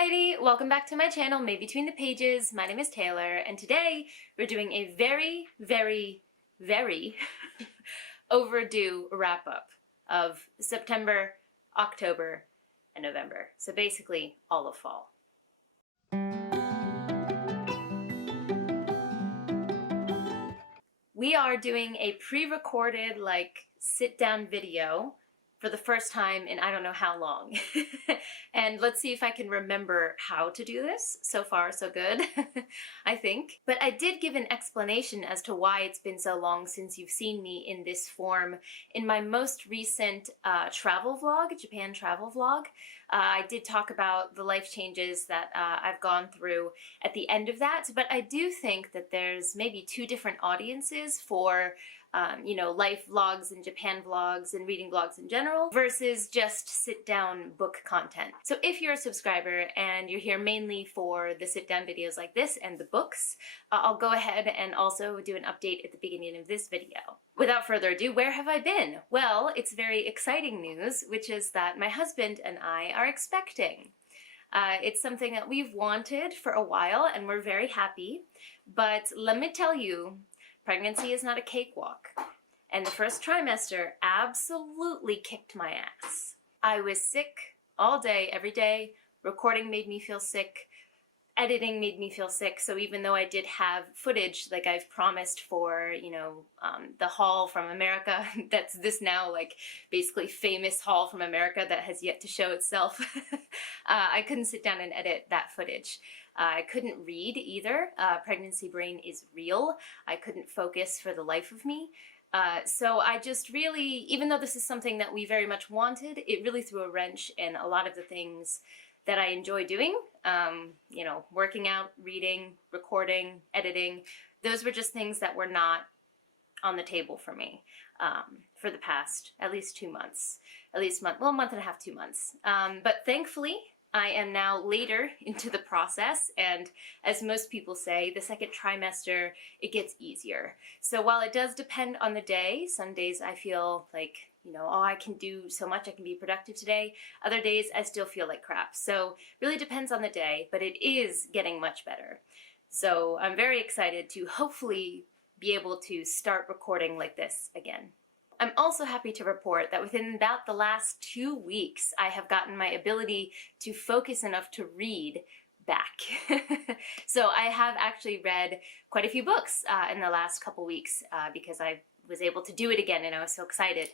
Society! Welcome back to my channel, Made Between the Pages. My name is Taylor, and today we're doing a very overdue wrap-up of September, October, and November. So basically, all of fall. We are doing a pre-recorded, sit-down video for the first time in I don't know how long. And let's see if I can remember how to do this. So far, so good, I think. But I did give an explanation as to why it's been so long since you've seen me in this form in my most recent travel vlog, Japan travel vlog. I did talk about the life changes that I've gone through at the end of that, but I do think that there's maybe two different audiences for life vlogs and Japan vlogs and reading vlogs in general versus just sit-down book content. So if you're a subscriber and you're here mainly for the sit-down videos like this and the books, I'll go ahead and also do an update at the beginning of this video. Without further ado, where have I been? Well, it's very exciting news, which is that my husband and I are expecting. It's something that we've wanted for a while and we're very happy, but let me tell you, pregnancy is not a cakewalk, and the first trimester absolutely kicked my ass. I was sick all day, every day. Recording made me feel sick. Editing made me feel sick, so even though I did have footage like I've promised for, the haul from America, that's this now, basically famous haul from America that has yet to show itself, I couldn't sit down and edit that footage. I couldn't read either. Pregnancy brain is real. I couldn't focus for the life of me. So I just really, even though this is something that we very much wanted, it really threw a wrench in a lot of the things that I enjoy doing. Working out, reading, recording, editing. Those were just things that were not on the table for me for the past at least 2 months. At least month and a half, 2 months. But thankfully, I am now later into the process, and as most people say, the second trimester, it gets easier. So while it does depend on the day, some days I feel like, oh, I can do so much, I can be productive today. Other days I still feel like crap. So really depends on the day, but it is getting much better. So I'm very excited to hopefully be able to start recording like this again. I'm also happy to report that within about the last 2 weeks, I have gotten my ability to focus enough to read back. So I have actually read quite a few books in the last couple weeks because I was able to do it again and I was so excited.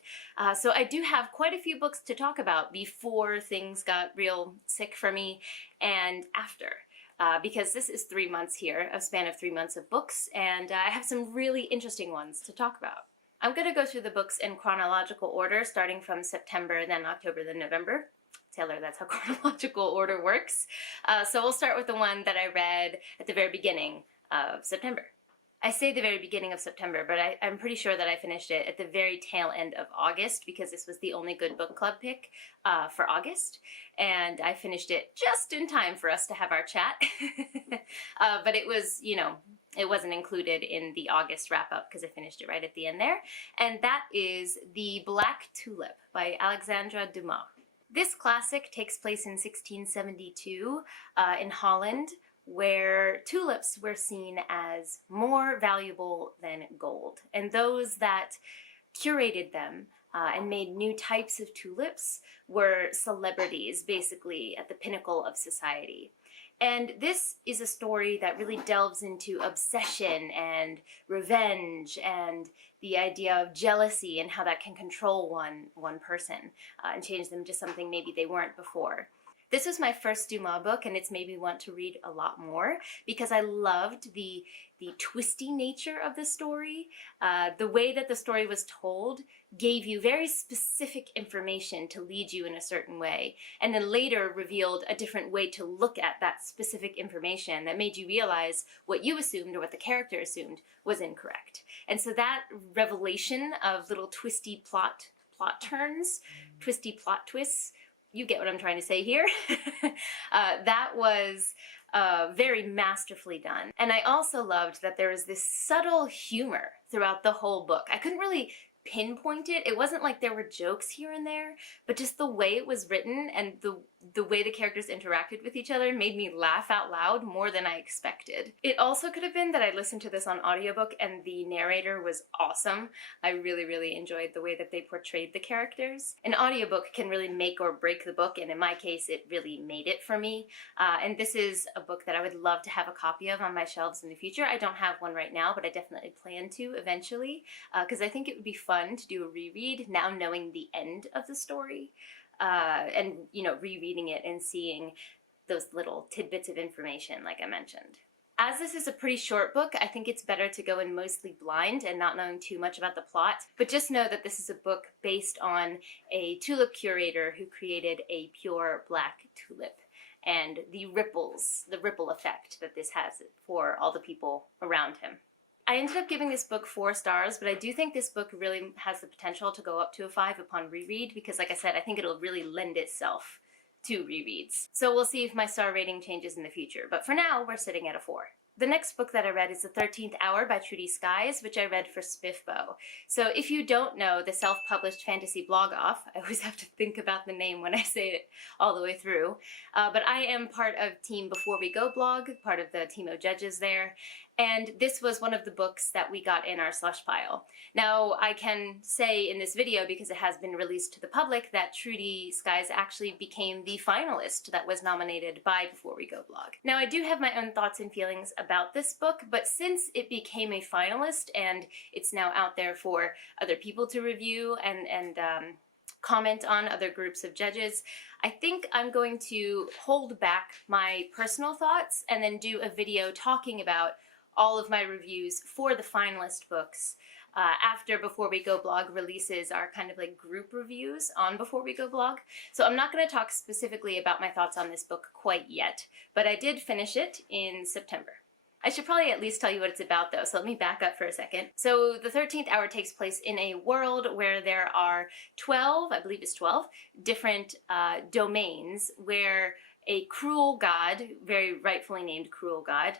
So I do have quite a few books to talk about before things got real sick for me and after. Because this is 3 months here, a span of 3 months of books, and I have some really interesting ones to talk about. I'm going to go through the books in chronological order, starting from September, then October, then November. Taylor, that's how chronological order works. So we'll start with the one that I read at the very beginning of September. I say the very beginning of September, but I'm pretty sure that I finished it at the very tail end of August because this was the only good book club pick for August. And I finished it just in time for us to have our chat. But it was, it wasn't included in the August wrap-up because I finished it right at the end there. And that is The Black Tulip by Alexandre Dumas. This classic takes place in 1672 in Holland, where tulips were seen as more valuable than gold. And those that curated them and made new types of tulips were celebrities, basically at the pinnacle of society. And this is a story that really delves into obsession and revenge and the idea of jealousy and how that can control one person and change them to something maybe they weren't before. This was my first Dumas book, and it's made me want to read a lot more because I loved the twisty nature of the story. The way that the story was told gave you very specific information to lead you in a certain way, and then later revealed a different way to look at that specific information that made you realize what you assumed or what the character assumed was incorrect. And so that revelation of little twisty plot turns, twisty plot twists, you get what I'm trying to say here. That was very masterfully done. And I also loved that there was this subtle humor throughout the whole book. I couldn't really pinpoint it. It wasn't like there were jokes here and there, but just the way it was written and the way the characters interacted with each other made me laugh out loud more than I expected. It also could have been that I listened to this on audiobook and the narrator was awesome. I really enjoyed the way that they portrayed the characters. An audiobook can really make or break the book, and in my case it really made it for me. And this is a book that I would love to have a copy of on my shelves in the future. I don't have one right now, but I definitely plan to eventually, because I think it would be fun to do a reread now knowing the end of the story. And, you know, rereading it and seeing those little tidbits of information like I mentioned. As this is a pretty short book, I think it's better to go in mostly blind and not knowing too much about the plot, but just know that this is a book based on a tulip curator who created a pure black tulip, and the ripple effect that this has for all the people around him. I ended up giving this book 4 stars, but I do think this book really has the potential to go up to a 5 upon reread because, like I said, I think it'll really lend itself to rereads. So we'll see if my star rating changes in the future, but for now, we're sitting at a 4. The next book that I read is The 13th Hour by Trudie Skies, which I read for Spiffbo. So if you don't know the self-published fantasy blog off, I always have to think about the name when I say it all the way through, but I am part of Team Before We Go blog, part of the team of judges there, and this was one of the books that we got in our slush pile. Now, I can say in this video, because it has been released to the public, that Trudie Skies actually became the finalist that was nominated by Before We Go blog. Now, I do have my own thoughts and feelings about this book, but since it became a finalist and it's now out there for other people to review and comment on, other groups of judges, I think I'm going to hold back my personal thoughts and then do a video talking about all of my reviews for the finalist books after Before We Go blog releases our kind of like group reviews on Before We Go blog. So I'm not going to talk specifically about my thoughts on this book quite yet, but I did finish it in September. I should probably at least tell you what it's about though, so let me back up for a second. So the 13th Hour takes place in a world where there are 12, I believe it's 12, different domains where a cruel god, very rightfully named cruel god,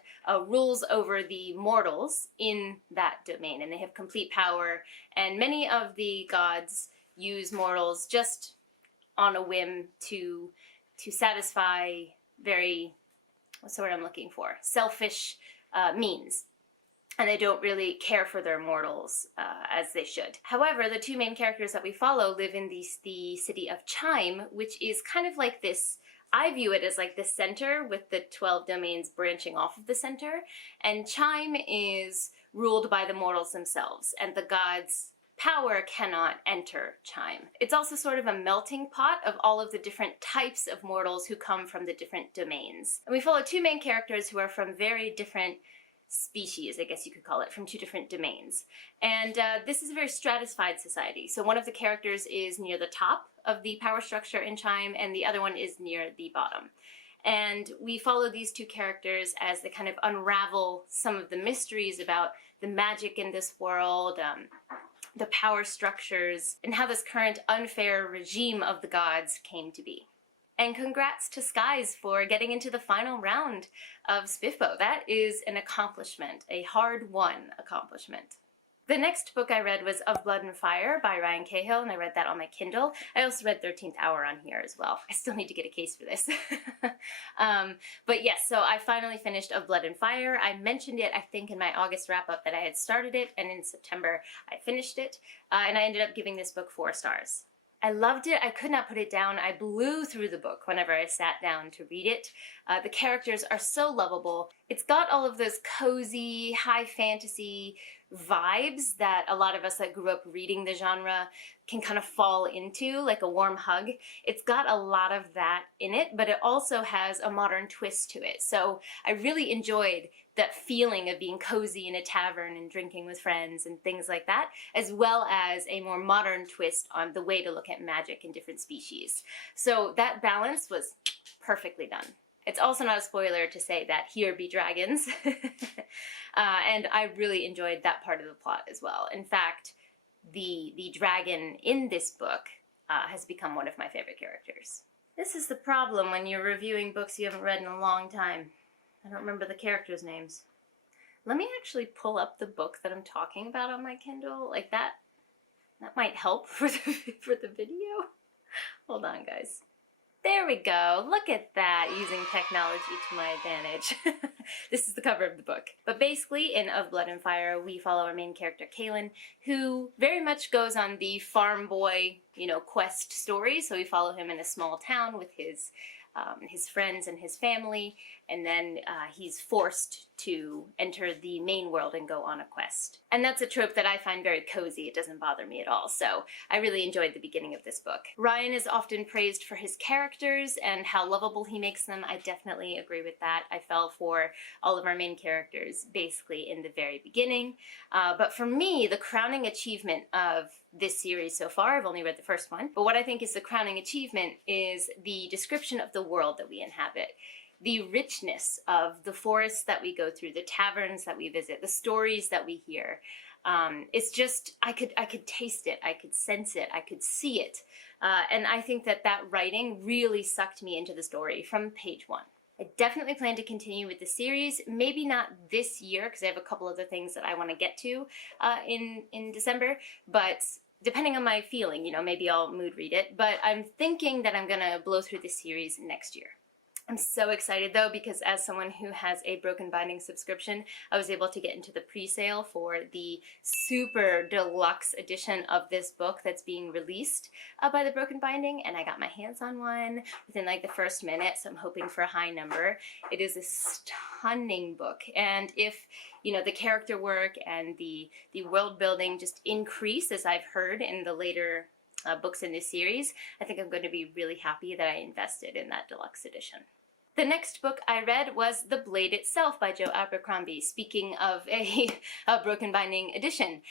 rules over the mortals in that domain, and they have complete power, and many of the gods use mortals just on a whim to satisfy very, what's the word I'm looking for, selfish means. And they don't really care for their mortals as they should. However, the 2 main characters that we follow live in the city of Chime, which is kind of like this, I view it as like the center with the 12 domains branching off of the center, and Chime is ruled by the mortals themselves, and the gods' power cannot enter Chime. It's also sort of a melting pot of all of the different types of mortals who come from the different domains. And we follow 2 main characters who are from very different species, I guess you could call it, from 2 different domains. And this is a very stratified society. So one of the characters is near the top of the power structure in Chime, and the other one is near the bottom. And we follow these 2 characters as they kind of unravel some of the mysteries about the magic in this world, the power structures, and how this current unfair regime of the gods came to be. And congrats to Skies for getting into the final round of Spiffbo. That is an accomplishment, a hard-won accomplishment. The next book I read was Of Blood and Fire by Ryan Cahill, and I read that on my Kindle. I also read 13th Hour on here as well. I still need to get a case for this. But yes, so I finally finished Of Blood and Fire. I mentioned it, I think, in my August wrap-up that I had started it, and in September I finished it, and I ended up giving this book 4 stars. I loved it. I could not put it down. I blew through the book whenever I sat down to read it. The characters are so lovable. It's got all of those cozy, high fantasy vibes that a lot of us that grew up reading the genre can kind of fall into, like a warm hug. It's got a lot of that in it, but it also has a modern twist to it. So I really enjoyed that feeling of being cozy in a tavern and drinking with friends and things like that, as well as a more modern twist on the way to look at magic in different species. So that balance was perfectly done. It's also not a spoiler to say that here be dragons, and I really enjoyed that part of the plot as well. In fact, the dragon in this book has become one of my favorite characters. This is the problem when you're reviewing books you haven't read in a long time. I don't remember the characters' names. Let me actually pull up the book that I'm talking about on my Kindle. Like that might help for the video. Hold on, guys. There we go. Look at that, using technology to my advantage. This is the cover of the book. But basically, in Of Blood and Fire, we follow our main character, Cahill, who very much goes on the farm boy, quest story. So we follow him in a small town with his friends and his family, and then he's forced to enter the main world and go on a quest. And that's a trope that I find very cozy. It doesn't bother me at all, so I really enjoyed the beginning of this book. Ryan is often praised for his characters and how lovable he makes them. I definitely agree with that. I fell for all of our main characters basically in the very beginning. But for me, the crowning achievement of this series so far, I've only read the first one, but what I think is the crowning achievement is the description of the world that we inhabit. The richness of the forests that we go through, the taverns that we visit, the stories that we hear. It's just, I could taste it, I could sense it, I could see it. And I think that writing really sucked me into the story from page one. I definitely plan to continue with the series, maybe not this year, because I have a couple other things that I want to get to in December, but depending on my feeling, maybe I'll mood read it. But I'm thinking that I'm gonna blow through this series next year. I'm so excited though, because as someone who has a Broken Binding subscription, I was able to get into the pre-sale for the super deluxe edition of this book that's being released by the Broken Binding, and I got my hands on one within like the first minute, so I'm hoping for a high number. It is a stunning book, and if the character work and the world building just increase, as I've heard in the later books in this series, I think I'm going to be really happy that I invested in that deluxe edition. The next book I read was The Blade Itself by Joe Abercrombie, speaking of a Broken Binding edition.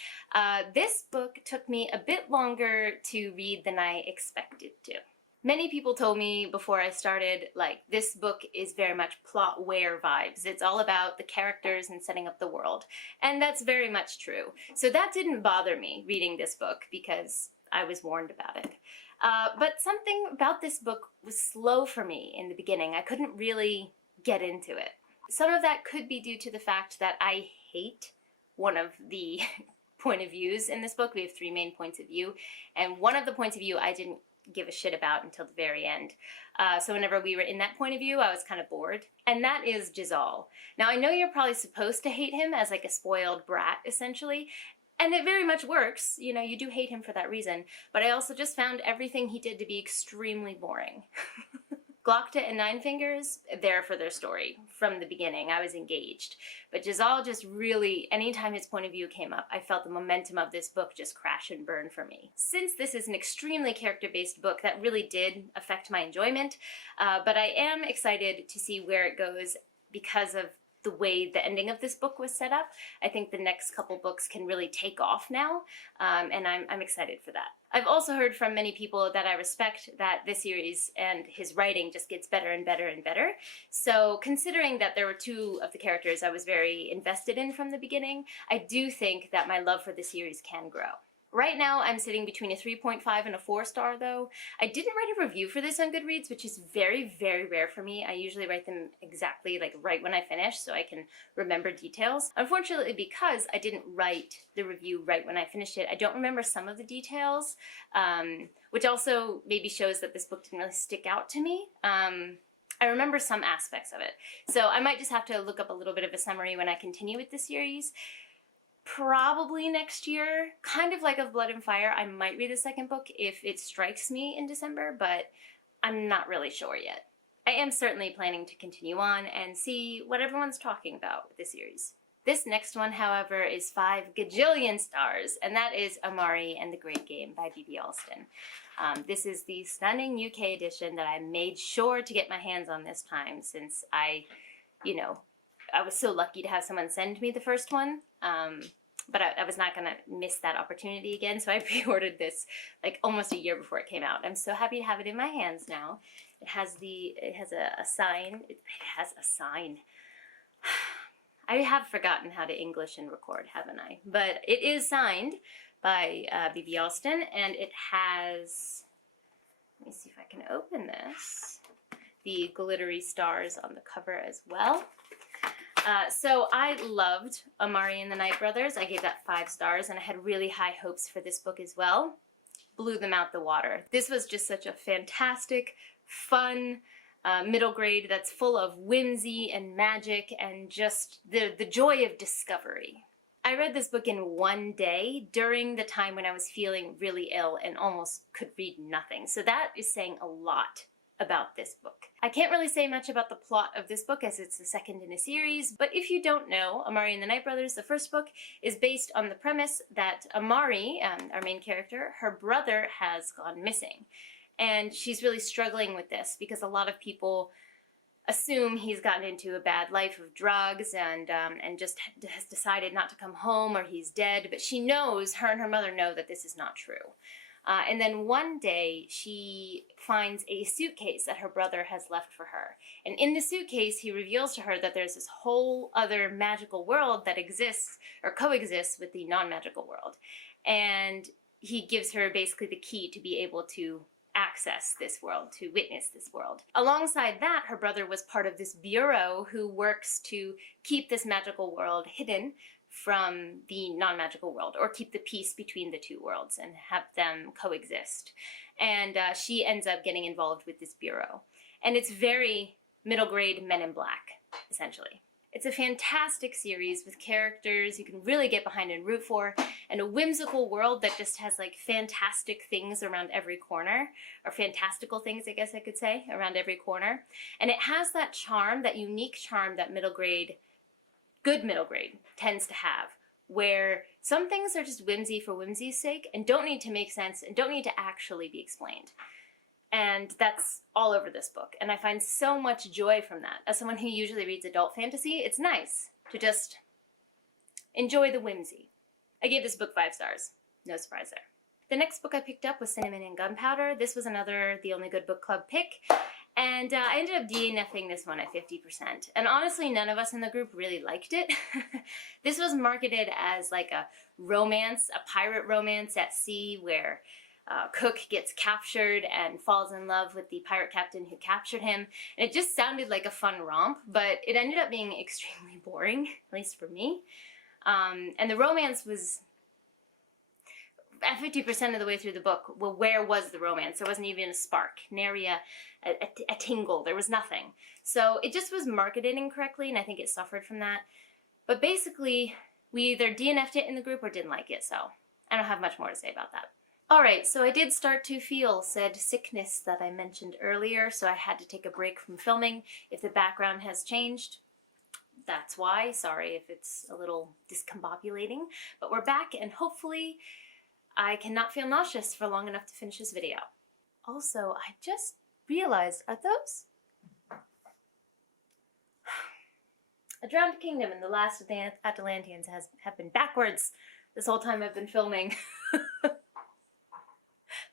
This book took me a bit longer to read than I expected to. Many people told me before I started, like, this book is very much plot-ware vibes. It's all about the characters and setting up the world. And that's very much true. So that didn't bother me reading this book because I was warned about it. But something about this book was slow for me in the beginning. I couldn't really get into it. Some of that could be due to the fact that I hate one of the point of views in this book. We have 3 main points of view, and one of the points of view I didn't give a shit about until the very end. So whenever we were in that point of view, I was kind of bored. And that is Jekyll. Now, I know you're probably supposed to hate him as like a spoiled brat, essentially, and it very much works. You do hate him for that reason, but I also just found everything he did to be extremely boring. Glockta and Nine Fingers, there for their story. From the beginning, I was engaged. But Jekyll just really, anytime his point of view came up, I felt the momentum of this book just crash and burn for me. Since this is an extremely character-based book, that really did affect my enjoyment, but I am excited to see where it goes because of the way the ending of this book was set up. I think the next couple books can really take off now, and I'm excited for that. I've also heard from many people that I respect that this series and his writing just gets better and better and better. So considering that there were 2 of the characters I was very invested in from the beginning, I do think that my love for the series can grow. Right now, I'm sitting between a 3.5 and a 4-star, though. I didn't write a review for this on Goodreads, which is very, very rare for me. I usually write them exactly, like, right when I finish, so I can remember details. Unfortunately, because I didn't write the review right when I finished it, I don't remember some of the details, which also maybe shows that this book didn't really stick out to me. I remember some aspects of it. So I might just have to look up a little bit of a summary when I continue with the series. Probably next year, kind of like Of Blood and Fire, I might read the second book if it strikes me in December, but I'm not really sure yet. I am certainly planning to continue on and see what everyone's talking about with the series. This next one, however, is 5 gajillion stars, and that is Amari and the Great Game by B.B. Alston. This is the stunning UK edition that I made sure to get my hands on this time, since I was so lucky to have someone send me the first one, but I was not going to miss that opportunity again, so I pre-ordered this like almost a year before it came out. I'm so happy to have it in my hands now. It has a sign. It has a sign. I have forgotten how to English and record, haven't I? But it is signed by B.B. Alston, and it has, let me see if I can open this, the glittery stars on the cover as well. So I loved Amari and the Night Brothers. I gave that 5 stars, and I had really high hopes for this book as well. Blew them out the water. This was just such a fantastic, fun middle grade that's full of whimsy and magic and just the joy of discovery. I read this book in one day during the time when I was feeling really ill and almost could read nothing. So that is saying a lot about this book. I can't really say much about the plot of this book as it's the second in a series, but if you don't know, Amari and the Night Brothers, the first book, is based on the premise that Amari, our main character, her brother has gone missing. And she's really struggling with this because a lot of people assume he's gotten into a bad life of drugs and just has decided not to come home or he's dead. But she knows, her and her mother know that this is not true. And then one day she finds a suitcase that her brother has left for her. And in the suitcase, he reveals to her that there's this whole other magical world that exists or coexists with the non-magical world. And he gives her basically the key to be able to access this world, to witness this world. Alongside that, her brother was part of this bureau who works to keep this magical world hidden from the non-magical world, or keep the peace between the two worlds and have them coexist. And she ends up getting involved with this bureau. And it's very middle grade Men in Black, essentially. It's a fantastic series with characters you can really get behind and root for, and a whimsical world that just has like fantastic things around every corner, or fantastical things, I guess I could say, around every corner. And it has that charm, that unique charm that good middle grade tends to have, where some things are just whimsy for whimsy's sake and don't need to make sense and don't need to actually be explained. And that's all over this book, and I find so much joy from that. As someone who usually reads adult fantasy, it's nice to just enjoy the whimsy. I gave this book 5 stars. No surprise there. The next book I picked up was Cinnamon and Gunpowder. This was another The Only Good Book Club pick. And I ended up DNFing this one at 50%. And honestly, none of us in the group really liked it. This was marketed as like a romance, a pirate romance at sea where Cook gets captured and falls in love with the pirate captain who captured him. And it just sounded like a fun romp, but it ended up being extremely boring, at least for me. And the romance was at 50% of the way through the book. Well, where was the romance? There wasn't even a spark, nary a tingle. There was nothing. So it just was marketed incorrectly, and I think it suffered from that. But basically, we either DNF'd it in the group or didn't like it, so I don't have much more to say about that. Alright, so I did start to feel said sickness that I mentioned earlier, so I had to take a break from filming. If the background has changed, that's why. Sorry if it's a little discombobulating. But we're back, and hopefully I cannot feel nauseous for long enough to finish this video. Also, I just realized, are those? A Drowned Kingdom and the Last of the Atalanteans have been backwards this whole time I've been filming.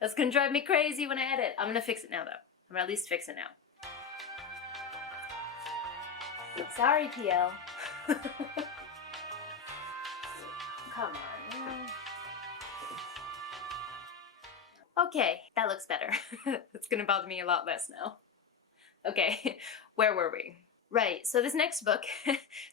That's gonna drive me crazy when I edit. I'm gonna fix it now though. I'm gonna at least fix it now. Sorry, PL. Come on. Okay, that looks better. It's gonna bother me a lot less now. Okay, where were we? Right, so this next book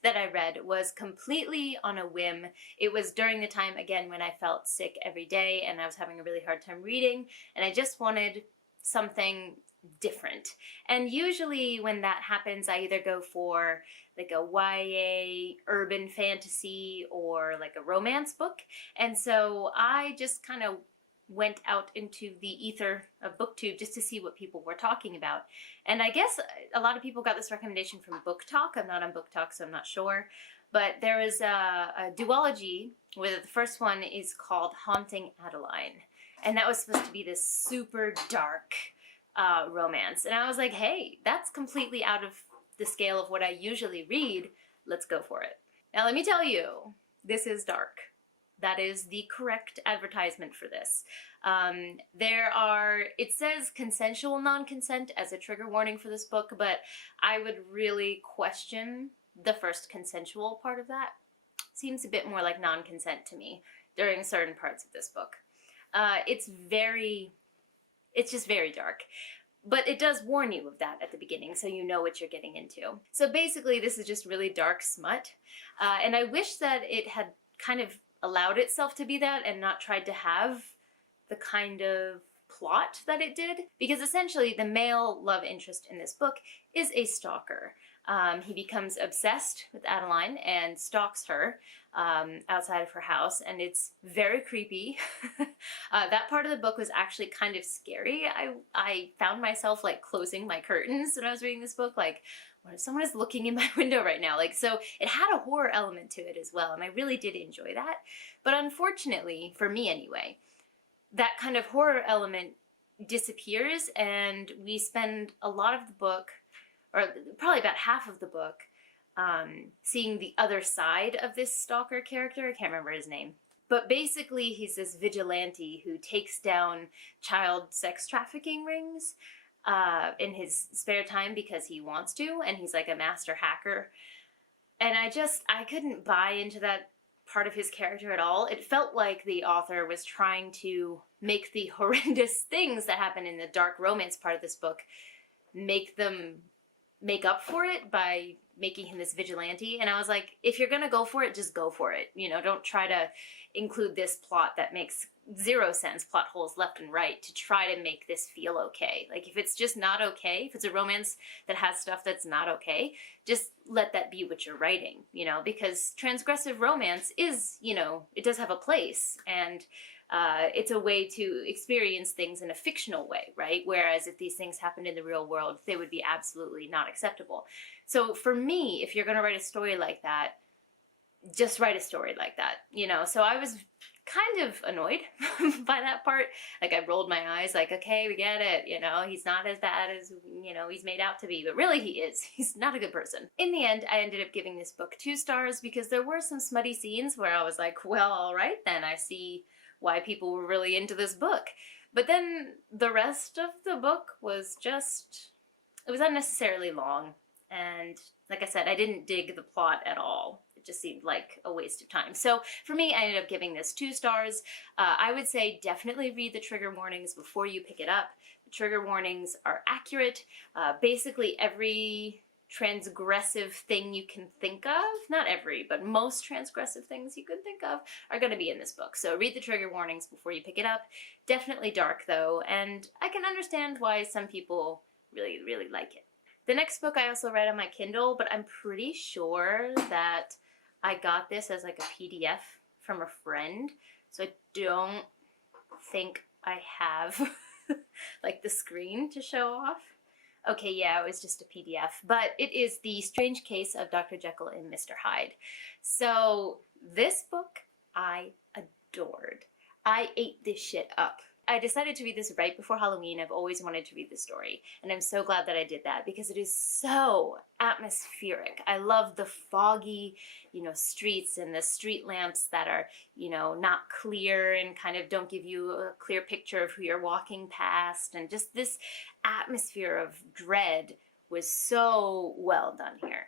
that I read was completely on a whim. It was during the time, again, when I felt sick every day and I was having a really hard time reading, and I just wanted something different. And usually when that happens, I either go for like a YA urban fantasy or like a romance book. And so I just kind of went out into the ether of BookTube just to see what people were talking about. And I guess a lot of people got this recommendation from Book Talk. I'm not on Book Talk, so I'm not sure. But there is a duology where the first one is called Haunting Adeline. And that was supposed to be this super dark romance. And I was like, hey, that's completely out of the scale of what I usually read. Let's go for it. Now let me tell you, this is dark. That is the correct advertisement for this. It says consensual non-consent as a trigger warning for this book, but I would really question the first consensual part of that. Seems a bit more like non-consent to me during certain parts of this book. It's just very dark. But it does warn you of that at the beginning, so you know what you're getting into. So basically, this is just really dark smut. And I wish that it had kind of allowed itself to be that and not tried to have the kind of plot that it did, because essentially the male love interest in this book is a stalker. He becomes obsessed with Adeline and stalks her outside of her house, and it's very creepy. That part of the book was actually kind of scary. I found myself like closing my curtains when I was reading this book, like, what if someone is looking in my window right now? Like, so it had a horror element to it as well, and I really did enjoy that. But unfortunately, for me anyway, that kind of horror element disappears, and we spend a lot of the book, or probably about half of the book, seeing the other side of this stalker character. I can't remember his name. But basically, he's this vigilante who takes down child sex trafficking rings in his spare time because he wants to, and he's like a master hacker. And I couldn't buy into that part of his character at all. It felt like the author was trying to make the horrendous things that happen in the dark romance part of this book make up for it by making him this vigilante. And I was like, if you're gonna go for it, just go for it. You know, don't try to include this plot that makes zero sense, plot holes left and right, to try to make this feel okay. Like, if it's just not okay, if it's a romance that has stuff that's not okay, just let that be what you're writing, you know, because transgressive romance is, you know, it does have a place, and it's a way to experience things in a fictional way, right? Whereas if these things happened in the real world, they would be absolutely not acceptable. So for me, if you're going to write a story like that, just write a story like that, you know? So I was kind of annoyed by that part. Like, I rolled my eyes like, okay, we get it, you know, he's not as bad as, you know, he's made out to be, but really he is. He's not a good person. In the end, I ended up giving this book 2 stars because there were some smutty scenes where I was like, well, all right, then I see why people were really into this book. But then the rest of the book was just, it was unnecessarily long. And like I said, I didn't dig the plot at all. It just seemed like a waste of time. So for me, I ended up giving this 2 stars. I would say definitely read the trigger warnings before you pick it up. The trigger warnings are accurate. Basically every transgressive thing you can think of, not every, but most transgressive things you could think of are going to be in this book. So read the trigger warnings before you pick it up. Definitely dark though, and I can understand why some people really, really like it. The next book I also read on my Kindle, but I'm pretty sure that I got this as like a PDF from a friend, so I don't think I have like the screen to show off. Okay, yeah, it was just a PDF, but it is The Strange Case of Dr. Jekyll and Mr. Hyde. So this book I adored. I ate this shit up. I decided to read this right before Halloween. I've always wanted to read the story, and I'm so glad that I did that because it is so atmospheric. I love the foggy, you know, streets and the street lamps that are, you know, not clear and kind of don't give you a clear picture of who you're walking past, and just this atmosphere of dread was so well done here.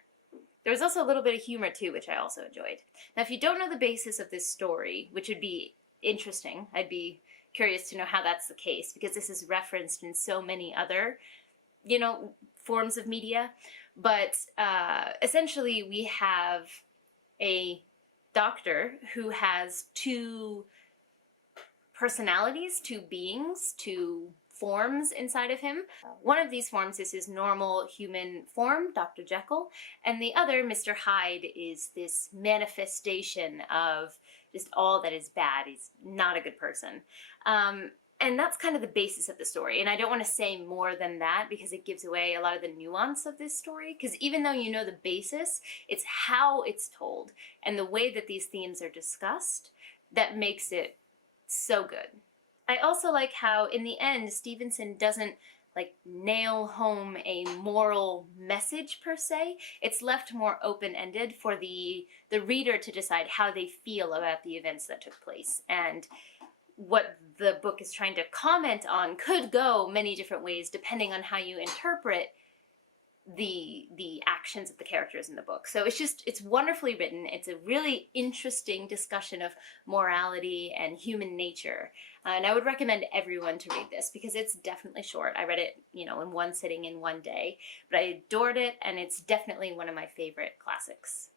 There was also a little bit of humor too, which I also enjoyed. Now, if you don't know the basis of this story, which would be interesting, I'd be curious to know how that's the case, because this is referenced in so many other, you know, forms of media. But essentially we have a doctor who has 2 personalities, 2 beings, 2 forms inside of him. One of these forms is his normal human form, Dr. Jekyll, and the other, Mr. Hyde, is this manifestation of just all that is bad. He's not a good person. And that's kind of the basis of the story. And I don't want to say more than that because it gives away a lot of the nuance of this story. Because even though you know the basis, it's how it's told and the way that these themes are discussed that makes it so good. I also like how in the end, Stevenson doesn't like nail home a moral message per se. It's left more open-ended for the reader to decide how they feel about the events that took place. And what the book is trying to comment on could go many different ways depending on how you interpret the actions of the characters in the book. So it's wonderfully written. It's a really interesting discussion of morality and human nature. And I would recommend everyone to read this because it's definitely short. I read it, you know, in one sitting in one day, but I adored it, and it's definitely one of my favorite classics.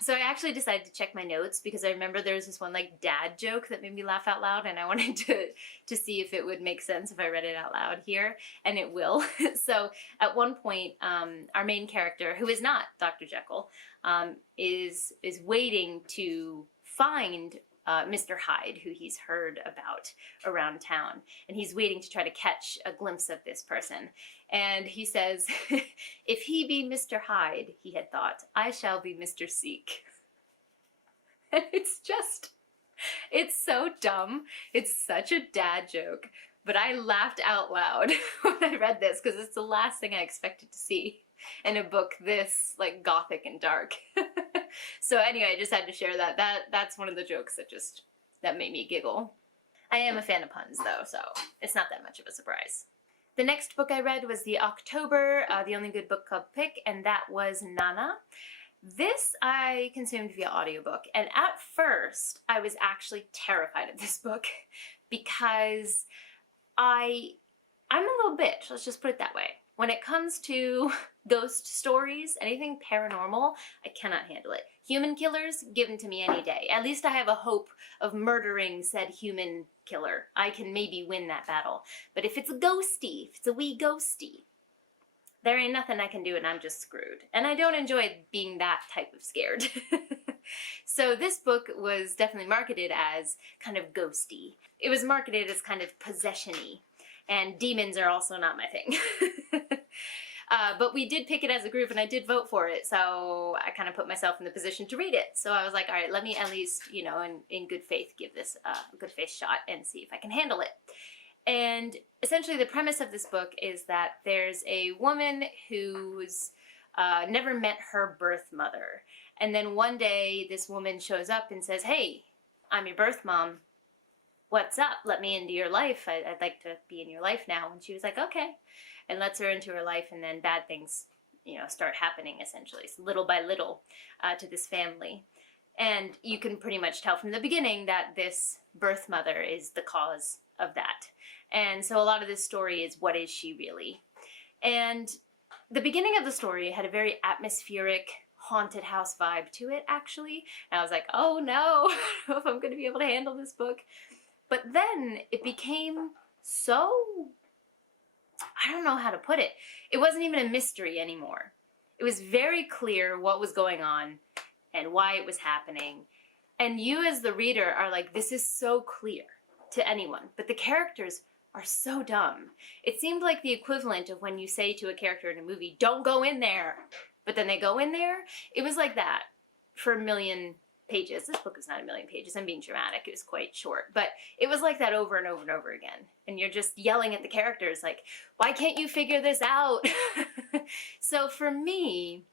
So I actually decided to check my notes because I remember there was this one like dad joke that made me laugh out loud, and I wanted to see if it would make sense if I read it out loud here, and it will. So at one point, our main character, who is not Dr. Jekyll, is waiting to find Mr. Hyde, who he's heard about around town, and he's waiting to try to catch a glimpse of this person. And he says, if he be Mr. Hyde, he had thought, I shall be Mr. Seek. And it's so dumb. It's such a dad joke. But I laughed out loud when I read this because it's the last thing I expected to see in a book this like gothic and dark. So anyway, I just had to share that. That's one of the jokes that made me giggle. I am a fan of puns though, so it's not that much of a surprise. The next book I read was the October, the Only Good Book Club pick, and that was Nana. This I consumed via audiobook, and at first I was actually terrified of this book because I'm a little bitch, let's just put it that way. When it comes to ghost stories, anything paranormal, I cannot handle it. Human killers, given to me any day. At least I have a hope of murdering said human killer. I can maybe win that battle. But if it's a ghosty, if it's a wee ghosty, there ain't nothing I can do and I'm just screwed. And I don't enjoy being that type of scared. So this book was definitely marketed as kind of ghosty. It was marketed as kind of possession-y. And demons are also not my thing. But we did pick it as a group and I did vote for it, so I kind of put myself in the position to read it. So I was like, all right, let me at least, you know, in good faith give this a good faith shot and see if I can handle it. And essentially the premise of this book is that there's a woman who's never met her birth mother. And then one day this woman shows up and says, hey, I'm your birth mom. What's up? Let me into your life. I'd like to be in your life now. And she was like, okay. And lets her into her life, and then bad things, you know, start happening essentially, little by little, to this family. And you can pretty much tell from the beginning that this birth mother is the cause of that. And so a lot of this story is, what is she really? And the beginning of the story had a very atmospheric, haunted house vibe to it, actually. And I was like, oh no, I don't know if I'm going to be able to handle this book. But then it became so, I don't know how to put it. It wasn't even a mystery anymore. It was very clear what was going on and why it was happening. And you as the reader are like, this is so clear to anyone. But the characters are so dumb. It seemed like the equivalent of when you say to a character in a movie, don't go in there. But then they go in there. It was like that for a million pages. This book is not a million pages. I'm being dramatic. It was quite short. But it was like that over and over and over again. And you're just yelling at the characters like, why can't you figure this out? So for me,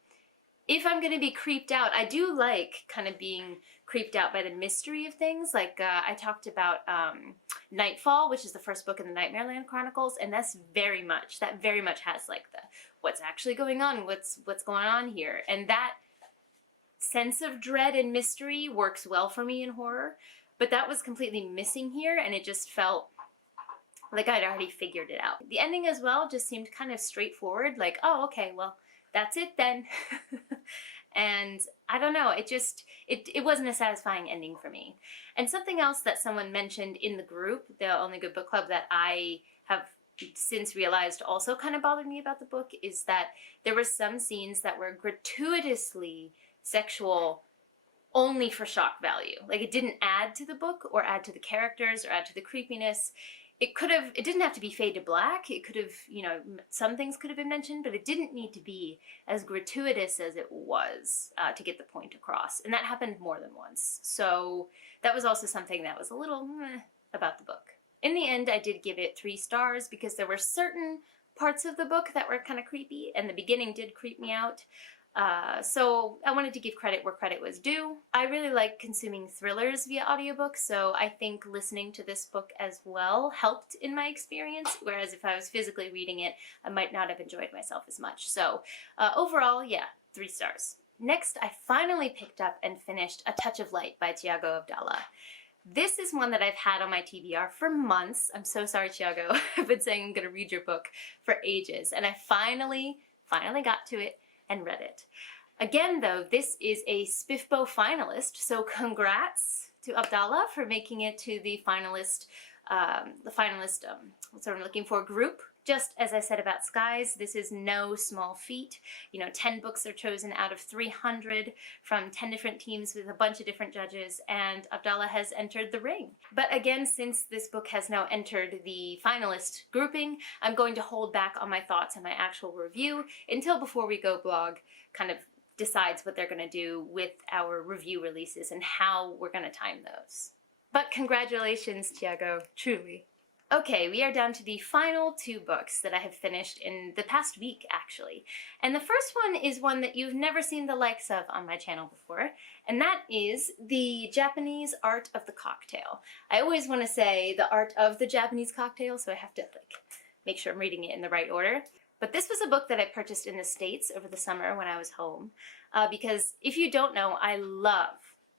if I'm going to be creeped out, I do like kind of being creeped out by the mystery of things. Like I talked about Nightfall, which is the first book in the Nightmareland Chronicles. And that very much has like the, what's actually going on? What's going on here? And that sense of dread and mystery works well for me in horror, but that was completely missing here, and it just felt like I'd already figured it out. The ending as well just seemed kind of straightforward, like, oh, okay, well, that's it then. And I don't know, it wasn't a satisfying ending for me. And something else that someone mentioned in the group, the Only Good Book Club, that I have since realized also kind of bothered me about the book is that there were some scenes that were gratuitously sexual only for shock value. Like it didn't add to the book or add to the characters or add to the creepiness. It didn't have to be fade to black. It could have, you know, some things could have been mentioned, but it didn't need to be as gratuitous as it was to get the point across. And that happened more than once. So that was also something that was a little meh about the book. In the end, I did give it 3 stars because there were certain parts of the book that were kind of creepy, and the beginning did creep me out. So I wanted to give credit where credit was due. I really like consuming thrillers via audiobook, so I think listening to this book as well helped in my experience, whereas if I was physically reading it, I might not have enjoyed myself as much. So overall, yeah, 3 stars. Next, I finally picked up and finished A Touch of Light by Thiago Abdalla. This is one that I've had on my TBR for months. I'm so sorry, Thiago. I've been saying I'm going to read your book for ages, and I finally got to it and read it. Again, though, this is a SPIFBO finalist, so congrats to Abdalla for making it to the finalist, what's what I'm looking for, group. Just as I said about Skies, this is no small feat. You know, 10 books are chosen out of 300 from 10 different teams with a bunch of different judges, and Abdalla has entered the ring. But again, since this book has now entered the finalist grouping, I'm going to hold back on my thoughts and my actual review until Before We Go blog kind of decides what they're going to do with our review releases and how we're going to time those. But congratulations, Thiago, truly. Okay, we are down to the final 2 books that I have finished in the past week, actually. And the first one is one that you've never seen the likes of on my channel before, and that is The Japanese Art of the Cocktail. I always want to say the art of the Japanese cocktail, so I have to make sure I'm reading it in the right order. But this was a book that I purchased in the States over the summer when I was home, because if you don't know, I love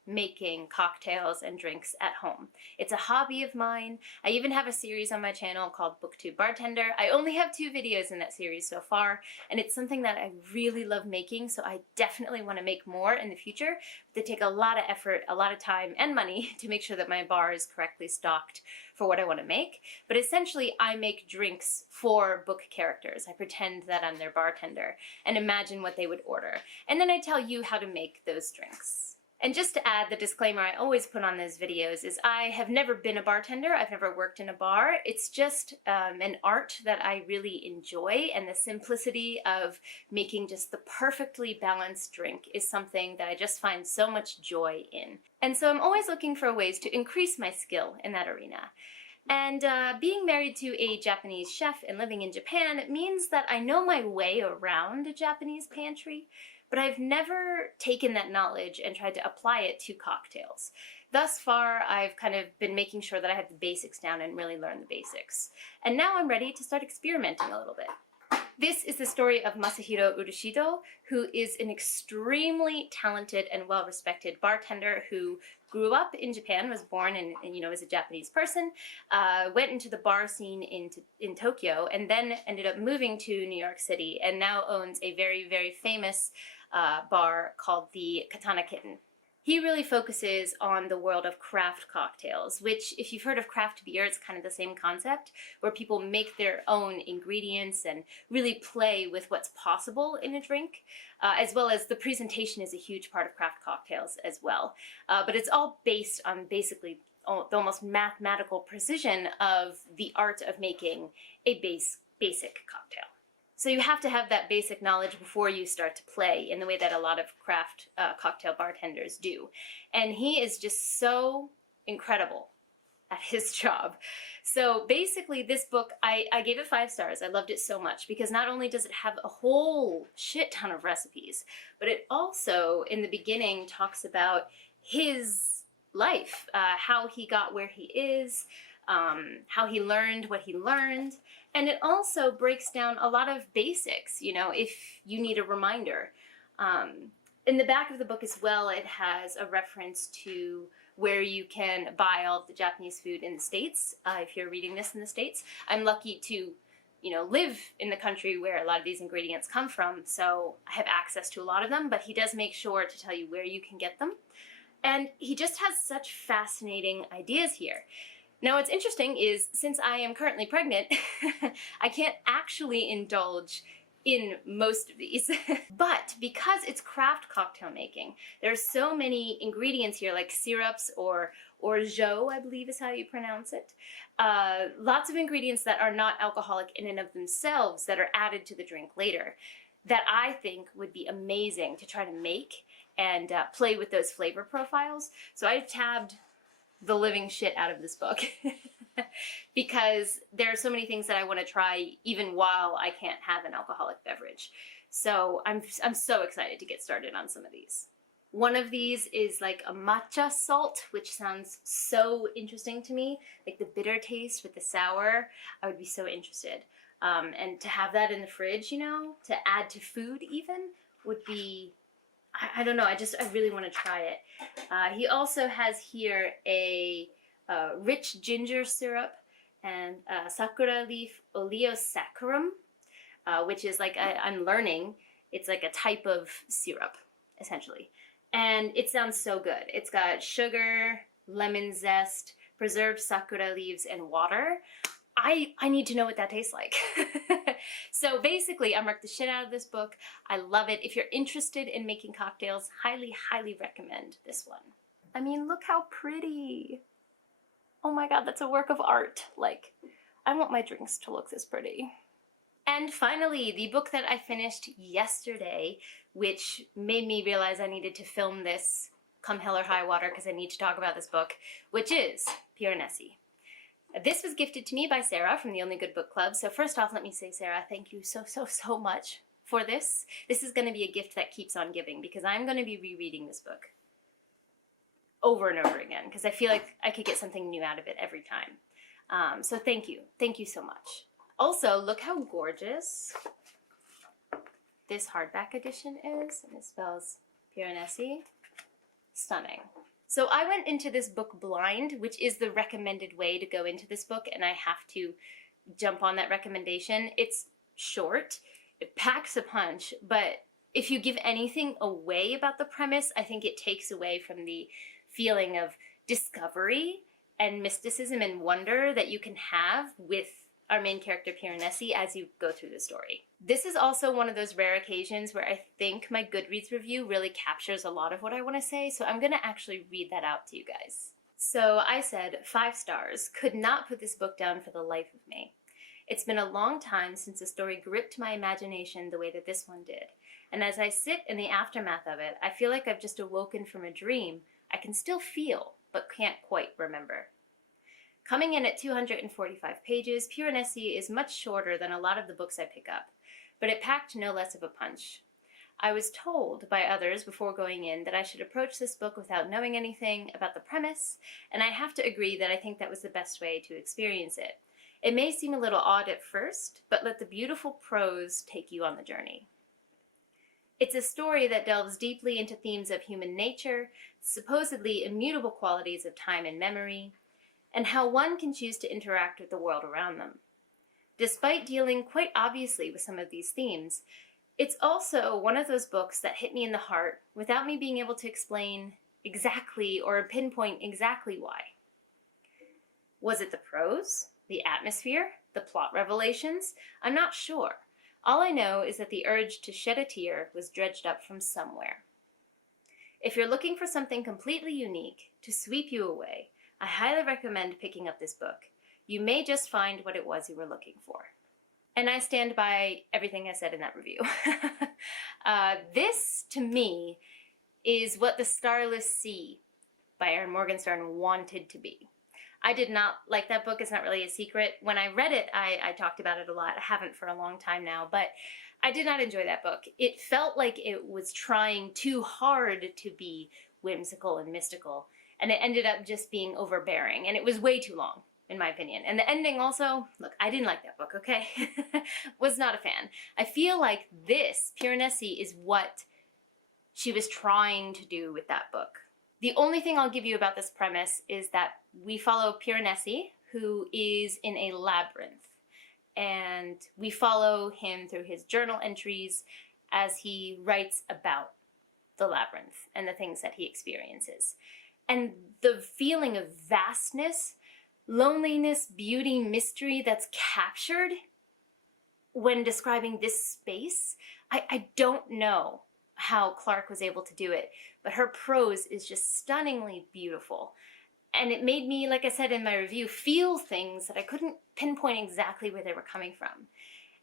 making cocktails and drinks at home. It's a hobby of mine. I even have a series on my channel called BookTube Bartender. I only have 2 videos in that series so far, and it's something that I really love making, so I definitely want to make more in the future. They take a lot of effort, a lot of time, and money to make sure that my bar is correctly stocked for what I want to make. But essentially, I make drinks for book characters. I pretend that I'm their bartender and imagine what they would order. And then I tell you how to make those drinks. And just to add, the disclaimer I always put on those videos is I have never been a bartender. I've never worked in a bar. It's just an art that I really enjoy, and the simplicity of making just the perfectly balanced drink is something that I just find so much joy in. And so I'm always looking for ways to increase my skill in that arena. And being married to a Japanese chef and living in Japan means that I know my way around a Japanese pantry, but I've never taken that knowledge and tried to apply it to cocktails. Thus far, I've kind of been making sure that I have the basics down and really learn the basics. And now I'm ready to start experimenting a little bit. This is the story of Masahiro Urushido, who is an extremely talented and well-respected bartender who grew up in Japan, was born and you know, as a Japanese person, went into the bar scene in Tokyo, and then ended up moving to New York City, and now owns a very, very famous bar called the Katana Kitten. He really focuses on the world of craft cocktails, which, if you've heard of craft beer, it's kind of the same concept, where people make their own ingredients and really play with what's possible in a drink, as well as the presentation is a huge part of craft cocktails as well. But it's all based on basically the almost mathematical precision of the art of making a basic cocktail. So you have to have that basic knowledge before you start to play in the way that a lot of craft cocktail bartenders do. And he is just so incredible at his job. So basically this book, I gave it 5 stars. I loved it so much because not only does it have a whole shit ton of recipes, but it also in the beginning talks about his life, how he got where he is, how he learned what he learned. And it also breaks down a lot of basics, you know, if you need a reminder. In the back of the book as well, it has a reference to where you can buy all of the Japanese food in the States, if you're reading this in the States. I'm lucky to, you know, live in the country where a lot of these ingredients come from, so I have access to a lot of them, but he does make sure to tell you where you can get them. And he just has such fascinating ideas here. Now what's interesting is, since I am currently pregnant, I can't actually indulge in most of these. But because it's craft cocktail making, there's so many ingredients here, like syrups or orgeat, I believe is how you pronounce it. Lots of ingredients that are not alcoholic in and of themselves that are added to the drink later, that I think would be amazing to try to make and play with those flavor profiles. So I've tabbed the living shit out of this book because there are so many things that I want to try even while I can't have an alcoholic beverage. So I'm so excited to get started on some of these. One of these is like a matcha salt, which sounds so interesting to me, like the bitter taste with the sour. I would be so interested. And to have that in the fridge, you know, to add to food even, would be, I don't know, I really want to try it. He also has here a rich ginger syrup and sakura leaf oleosaccharum, which is like, I'm learning, it's like a type of syrup. essentially. And it sounds so good. It's got sugar, lemon zest, preserved sakura leaves, and water. I need to know what that tastes like. So basically, I marked the shit out of this book. I love it. If you're interested in making cocktails, highly, highly recommend this one. I mean, look how pretty. Oh my god, that's a work of art. Like, I want my drinks to look this pretty. And finally, the book that I finished yesterday, which made me realize I needed to film this come hell or high water because I need to talk about this book, which is Piranesi. This was gifted to me by Sarah from the Only Good Book Club. So first off, let me say, Sarah, thank you so, so, so much for this. This is going to be a gift that keeps on giving because I'm going to be rereading this book over and over again because I feel like I could get something new out of it every time. So thank you. Thank you so much. Also, look how gorgeous this hardback edition is. And it spells Piranesi. Stunning. So I went into this book blind, which is the recommended way to go into this book, and I have to jump on that recommendation. It's short, it packs a punch, but if you give anything away about the premise, I think it takes away from the feeling of discovery and mysticism and wonder that you can have with our main character Piranesi as you go through the story. This is also one of those rare occasions where I think my Goodreads review really captures a lot of what I want to say, so I'm going to actually read that out to you guys. So I said, 5 stars, could not put this book down for the life of me. It's been a long time since a story gripped my imagination the way that this one did, and as I sit in the aftermath of it, I feel like I've just awoken from a dream I can still feel, but can't quite remember. Coming in at 245 pages, Piranesi is much shorter than a lot of the books I pick up, but it packed no less of a punch. I was told by others before going in that I should approach this book without knowing anything about the premise, and I have to agree that I think that was the best way to experience it. It may seem a little odd at first, but let the beautiful prose take you on the journey. It's a story that delves deeply into themes of human nature, supposedly immutable qualities of time and memory, and how one can choose to interact with the world around them. Despite dealing quite obviously with some of these themes, it's also one of those books that hit me in the heart without me being able to explain exactly or pinpoint exactly why. Was it the prose, the atmosphere, the plot revelations? I'm not sure. All I know is that the urge to shed a tear was dredged up from somewhere. If you're looking for something completely unique to sweep you away, I highly recommend picking up this book. You may just find what it was you were looking for. And I stand by everything I said in that review. This, to me, is what the Starless Sea by Erin Morgenstern wanted to be. I did not like that book. It's not really a secret. When I read it, I talked about it a lot. I haven't for a long time now, but I did not enjoy that book. It felt like it was trying too hard to be whimsical and mystical, and it ended up just being overbearing, and it was way too long, in my opinion. And the ending also, look, I didn't like that book, okay? Was not a fan. I feel like this, Piranesi, is what she was trying to do with that book. The only thing I'll give you about this premise is that we follow Piranesi, who is in a labyrinth, and we follow him through his journal entries as he writes about the labyrinth and the things that he experiences. And the feeling of vastness, loneliness, beauty, mystery that's captured when describing this space, I don't know how Clarke was able to do it, but her prose is just stunningly beautiful. And it made me, like I said in my review, feel things that I couldn't pinpoint exactly where they were coming from.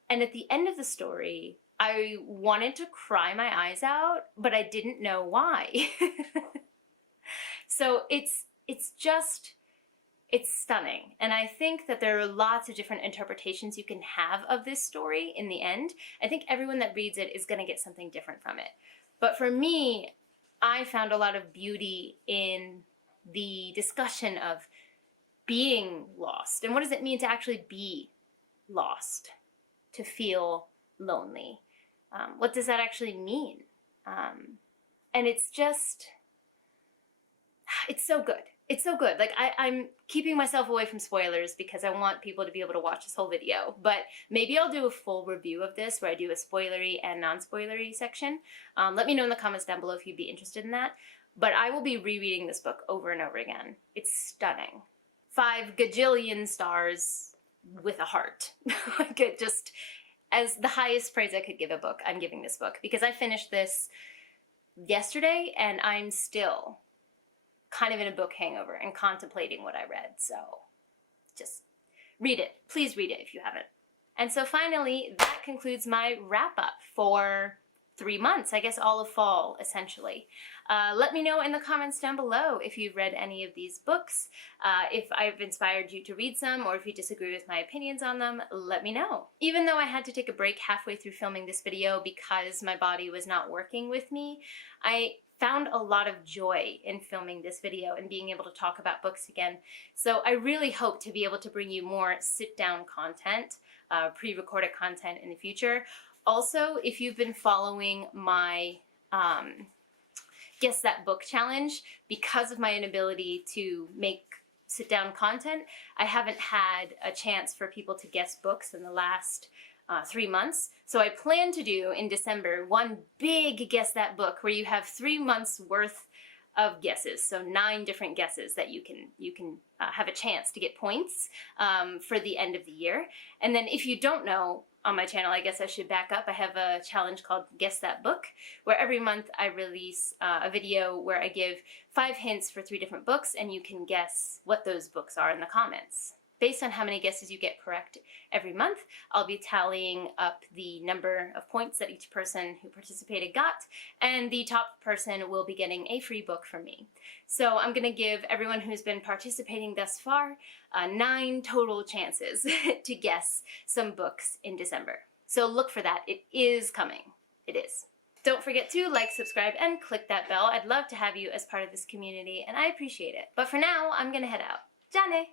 And at the end of the story, I wanted to cry my eyes out, but I didn't know why. So it's stunning. And I think that there are lots of different interpretations you can have of this story in the end. I think everyone that reads it is going to get something different from it. But for me, I found a lot of beauty in the discussion of being lost. And what does it mean to actually be lost? To feel lonely? What does that actually mean? And it's just... it's so good. It's so good. Like, I'm keeping myself away from spoilers because I want people to be able to watch this whole video. But maybe I'll do a full review of this where I do a spoilery and non-spoilery section. Let me know in the comments down below if you'd be interested in that. But I will be rereading this book over and over again. It's stunning. 5 gajillion stars with a heart. Like, it just, as the highest praise I could give a book, I'm giving this book. Because I finished this yesterday and I'm still kind of in a book hangover and contemplating what I read. So just read it. Please read it if you haven't. And so finally, that concludes my wrap up for 3 months, I guess all of fall, essentially. Let me know in the comments down below if you've read any of these books, if I've inspired you to read some, or if you disagree with my opinions on them, let me know. Even though I had to take a break halfway through filming this video because my body was not working with me, I found a lot of joy in filming this video and being able to talk about books again. So I really hope to be able to bring you more sit-down content, pre-recorded content in the future. Also, if you've been following my Guess That Book challenge, because of my inability to make sit-down content, I haven't had a chance for people to guess books in the last 3 months. So I plan to do in December one big Guess That Book where you have 3 months worth of guesses, so 9 different guesses that you can have a chance to get points for the end of the year. And then if you don't know, on my channel, I guess I should back up, I have a challenge called Guess That Book, where every month I release a video where I give 5 hints for 3 different books, and you can guess what those books are in the comments. Based on how many guesses you get correct every month, I'll be tallying up the number of points that each person who participated got, and the top person will be getting a free book from me. So I'm gonna give everyone who's been participating thus far 9 total chances to guess some books in December. So look for that. It is coming. It is. Don't forget to like, subscribe, and click that bell. I'd love to have you as part of this community, and I appreciate it. But for now, I'm gonna head out. Ja ne!